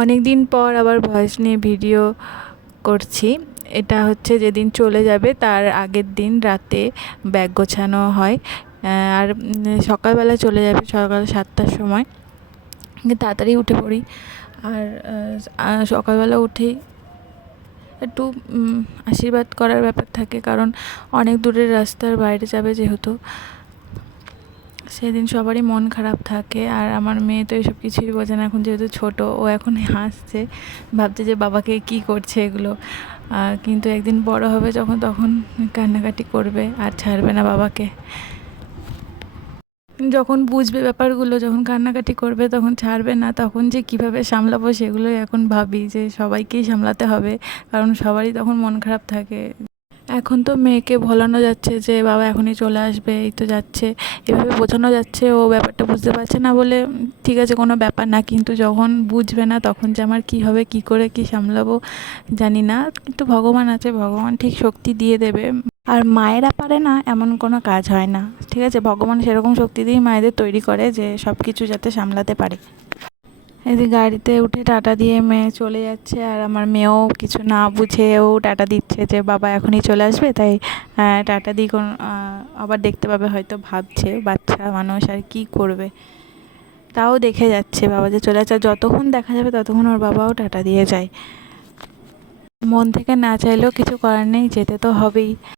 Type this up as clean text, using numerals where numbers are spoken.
অনেক দিন পর আবার ভয়েস নিয়ে ভিডিও করছি। এটা হচ্ছে যেদিন চলে যাবে তার আগের দিন রাতে ব্যাগ গোছানো হয়। আর সকালবেলা চলে যাবে সকাল 7টার সময়, তাড়াতাড়ি উঠে পড়ি। আর সকালবেলা উঠেই একটু আশীর্বাদ করার ব্যাপার থাকে, কারণ অনেক দূরের রাস্তার বাইরে যাবে যেহেতু, সেদিন সবারই মন খারাপ থাকে। আর আমার মেয়ে তো এসব কিছুই বোঝে না, এখন যেহেতু ছোটো, ও এখন হাসছে, ভাবছে যে বাবাকে কি করছে এগুলো। কিন্তু একদিন বড় হবে যখন, তখন কান্নাকাটি করবে আর ছাড়বে না বাবাকে। যখন বুঝবে ব্যাপারগুলো, যখন কান্নাকাটি করবে তখন ছাড়বে না, তখন যে কিভাবে সামলাবো সেগুলোই এখন ভাবি, যে সবাইকেই সামলাতে হবে, কারণ সবারই তখন মন খারাপ থাকে। এখন তো মেয়েকে ভোলানো যাচ্ছে যে বাবা এখনই চলে আসবে, এই তো যাচ্ছে, এভাবে বোঝানো যাচ্ছে। ও ব্যাপারটা বুঝতে পারছে না বলে ঠিক আছে, কোনো ব্যাপার না, কিন্তু যখন বুঝবে না তখন যে আমার কী হবে, কী করে কী সামলাবো জানি না। কিন্তু ভগবান আছে, ভগবান ঠিক শক্তি দিয়ে দেবে। আর মায়েরা পারে না এমন কোনো কাজ হয় না, ঠিক আছে, ভগবান সেরকম শক্তি দিয়েই মায়েদের তৈরি করে যে সব কিছু যাতে সামলাতে পারে। এই যে গাড়িতে উঠে টাটা দিয়ে মেয়ে চলে যাচ্ছে, আর আমার মেয়েও কিছু না বুঝেও টাটা দিচ্ছে যে বাবা এখনই চলে আসবে, তাই টাটা দিই। আবার দেখতে পাবে হয়তো, ভাবছে বাচ্চা মানুষ আর কি করবে, তাও দেখে যাচ্ছে বাবা যে চলে যাচ্ছে। যতক্ষণ দেখা যাবে ততক্ষণ ওর বাবাও টাটা দিয়ে যায়। মন থেকে না চাইলেও কিছু করার নেই, যেতে তো হবেই।